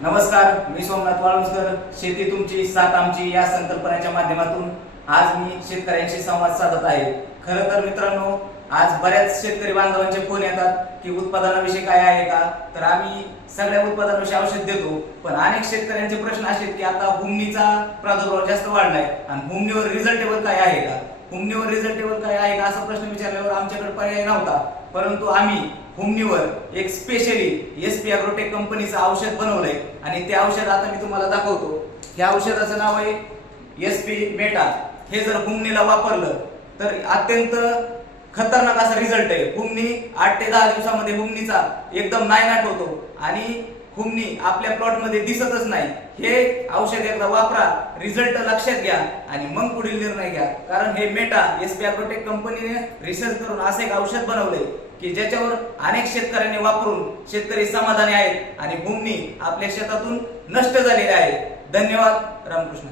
नमस्कार, मी सोमनाथ वाळुंजकर. शेती तुमची साथ आमची या संकल्पनेच्या माध्यमातून आज मी शेतकऱ्यांशी संवाद साधत आहे. खरं तर मित्रांनो, आज बऱ्याच शेतकरी बांधवांचे फोन येतात की उत्पादनाविषयी काय आहे का, तर आम्ही सगळ्या उत्पादनाविषयी औषध देतो. पण अनेक शेतकऱ्यांचे प्रश्न असे आहेत की आता हुमणीचा प्रादुर्भाव जास्त वाढलाय आणि हुमणीवर रिझल्टेबल काय आहे का, हुमणीवर रिझल्टेबल काय आहे का असा प्रश्न विचारल्यावर आमच्याकडे पर्याय नव्हता. परंतु आम्ही हुमणीवर एक स्पेशली एसपी ॲग्रोटेक कंपनीचं औषध बनवलंय आणि ते औषध आता मी तुम्हाला दाखवतो. या औषधाचं नाव आहे एसपी मेटा. हे जर हुमणीला वापरलं तर अत्यंत खतरनाक असा रिझल्ट आहे. हुमणी 8 ते 10 दिवसामध्ये हुमणीचा एकदम नायनाट होतो आणि हुमणी आपल्या प्लॉट मध्ये दिसतच नाही. हे औषध एकदा वापरा, रिझल्ट लक्षात घ्या आणि मग पुढील निर्णय घ्या. कारण हे मेटा एसपी ॲग्रोटेक कंपनीने रिसर्च करून असं एक औषध बनवलंय की ज्याच्यावर अनेक शेतकऱ्यांनी वापरून शेतकरी समाधानी आहेत आणि हुमणी आपल्या शेतातून नष्ट झालेली आहे. धन्यवाद. रामकृष्ण.